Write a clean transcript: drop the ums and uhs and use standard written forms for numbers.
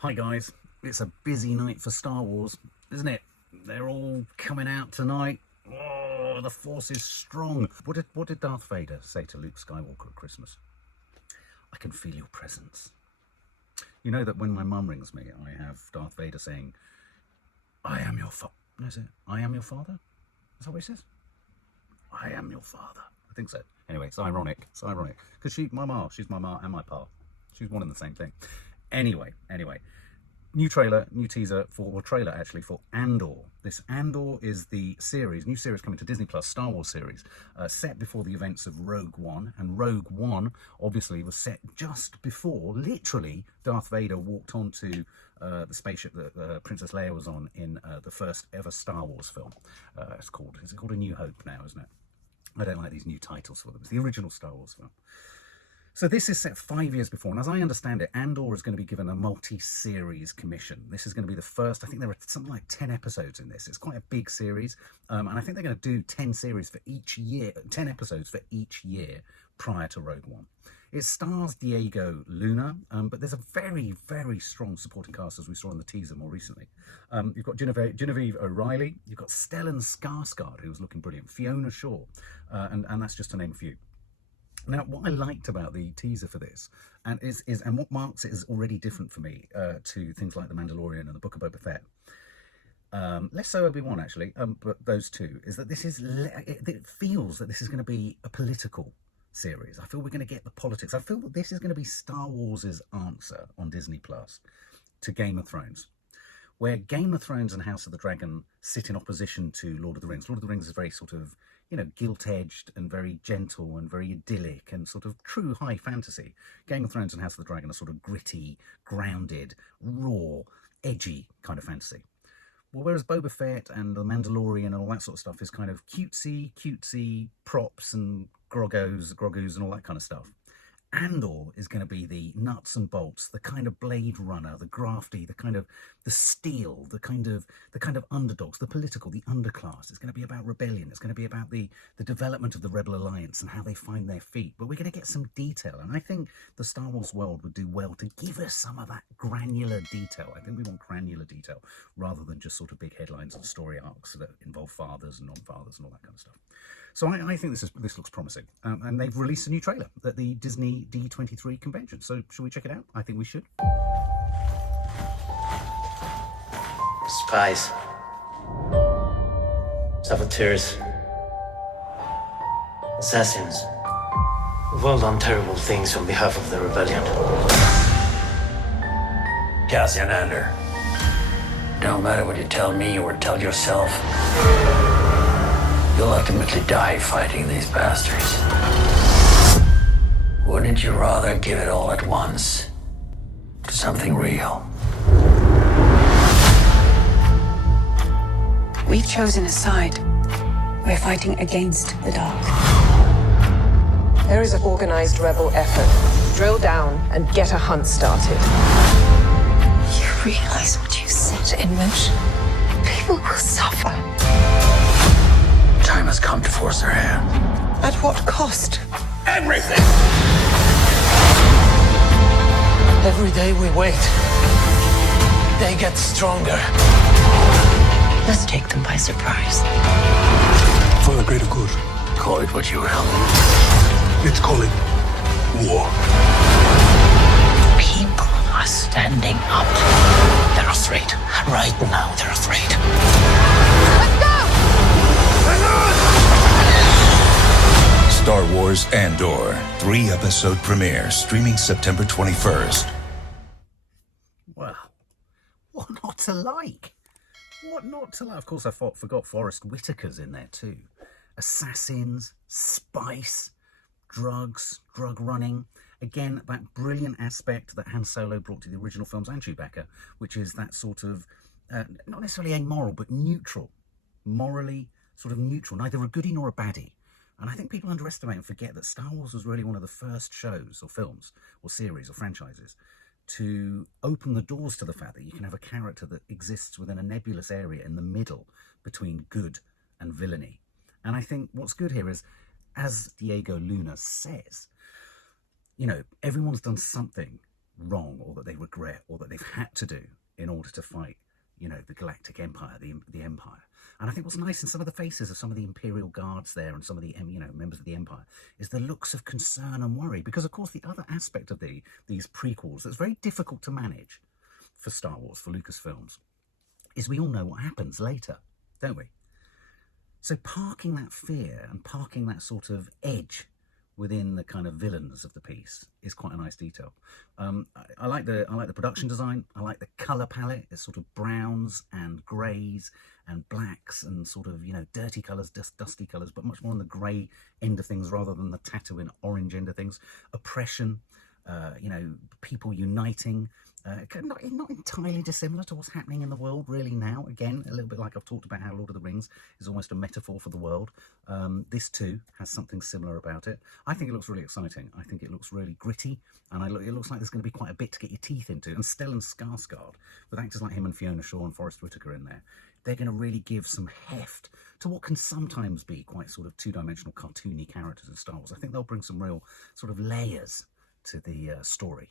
Hi guys, it's a busy night for Star Wars, isn't it? They're all coming out tonight. Oh, the Force is strong. What did Darth Vader say to Luke Skywalker at Christmas? I can feel your presence. You know that when my mum rings me, I have Darth Vader saying, I am your father. No, is it? I am your father? Is that what he says? I am your father. I think so. Anyway, it's ironic. It's ironic. Because she's my ma and my pa. She's one and the same thing. Anyway, new trailer, new teaser for Andor. This Andor is the new series coming to Disney Plus, Star Wars series, set before the events of Rogue One. And Rogue One, obviously, was set just before, literally, Darth Vader walked onto the spaceship that Princess Leia was on in the first ever Star Wars film. Is it called A New Hope now, isn't it? I don't like these new titles for them. It's the original Star Wars film. So this is set 5 years before, and as I understand it, Andor is going to be given a multi-series commission. This is going to be the first. I think there are something like 10 episodes in this. It's quite a big series, and I think they're going to do 10 series for each year, 10 episodes for each year prior to Rogue One. It stars Diego Luna, but there's a very, very strong supporting cast, as we saw in the teaser more recently. You've got Genevieve O'Reilly, you've got Stellan Skarsgård, who's looking brilliant, Fiona Shaw, and that's just to name a few. Now, what I liked about the teaser for this, and what marks it as already different for me to things like The Mandalorian and the Book of Boba Fett, less so Obi-Wan actually, but those two, is that it feels that this is going to be a political series. I feel we're going to get the politics. I feel that this is going to be Star Wars' answer on Disney Plus to Game of Thrones, where Game of Thrones and House of the Dragon sit in opposition to Lord of the Rings. Lord of the Rings is very sort of, gilt-edged and very gentle and very idyllic and sort of true high fantasy. Game of Thrones and House of the Dragon are sort of gritty, grounded, raw, edgy kind of fantasy. Well, whereas Boba Fett and The Mandalorian and all that sort of stuff is kind of cutesy props and grogus and all that kind of stuff. Andor is going to be the nuts and bolts, the kind of Blade Runner, the grafty, the steel, the kind of underdogs, the political, the underclass. It's going to be about rebellion. It's going to be about the development of the Rebel Alliance and how they find their feet. But we're going to get some detail, and I think the Star Wars world would do well to give us some of that granular detail. I think we want granular detail rather than just sort of big headlines and story arcs that involve fathers and non-fathers and all that kind of stuff. So I think this looks promising, and they've released a new trailer at the Disney D23 convention. So should we check it out? I think we should. Spies, saboteurs, assassins. We've all done terrible things on behalf of the rebellion. Cassian Andor. Don't matter what you tell me or tell yourself. You'll ultimately die fighting these bastards. Wouldn't you rather give it all at once to something real? We've chosen a side. We're fighting against the dark. There is an organized rebel effort. Drill down and get a hunt started. You realize what you set in motion? People will suffer. Time has come to force their hand. At what cost? Everything! Every day we wait, they get stronger. Let's take them by surprise. For the greater good. Call it what you will. Let's call it war. People are standing up. They're afraid. Right now, they're afraid. Let's go! Star Wars Andor, 3-episode premiere, streaming September 21st. Well, what not to like? What not to like? Of course, I forgot Forrest Whitaker's in there too. Assassins, spice, drugs, drug running. Again, that brilliant aspect that Han Solo brought to the original films and Chewbacca, which is that sort of, not necessarily amoral, but neutral. Morally sort of neutral, neither a goodie nor a baddie. And I think people underestimate and forget that Star Wars was really one of the first shows or films or series or franchises to open the doors to the fact that you can have a character that exists within a nebulous area in the middle between good and villainy. And I think what's good here is, as Diego Luna says, everyone's done something wrong, or that they regret, or that they've had to do in order to fight, you know, the Galactic Empire, the Empire. And I think what's nice in some of the faces of some of the Imperial guards there and some of the, you know, members of the Empire is the looks of concern and worry. Because, of course, the other aspect of these prequels that's very difficult to manage for Star Wars, for Lucasfilms, is we all know what happens later, don't we? So parking that fear and parking that sort of edge within the kind of villains of the piece is quite a nice detail. I like the production design. I like the colour palette. It's sort of browns and greys and blacks and sort of, you know, dirty colours, dusty colours, but much more on the grey end of things rather than the Tatooine orange end of things. Oppression, you know, people uniting. Not entirely dissimilar to what's happening in the world really now. Again, a little bit like I've talked about how Lord of the Rings is almost a metaphor for the world. This too has something similar about it. I think it looks really exciting. I think it looks really gritty, and it looks like there's going to be quite a bit to get your teeth into. And Stellan Skarsgård, with actors like him and Fiona Shaw and Forrest Whitaker in there, they're going to really give some heft to what can sometimes be quite sort of two-dimensional cartoony characters in Star Wars. I think they'll bring some real sort of layers to the story.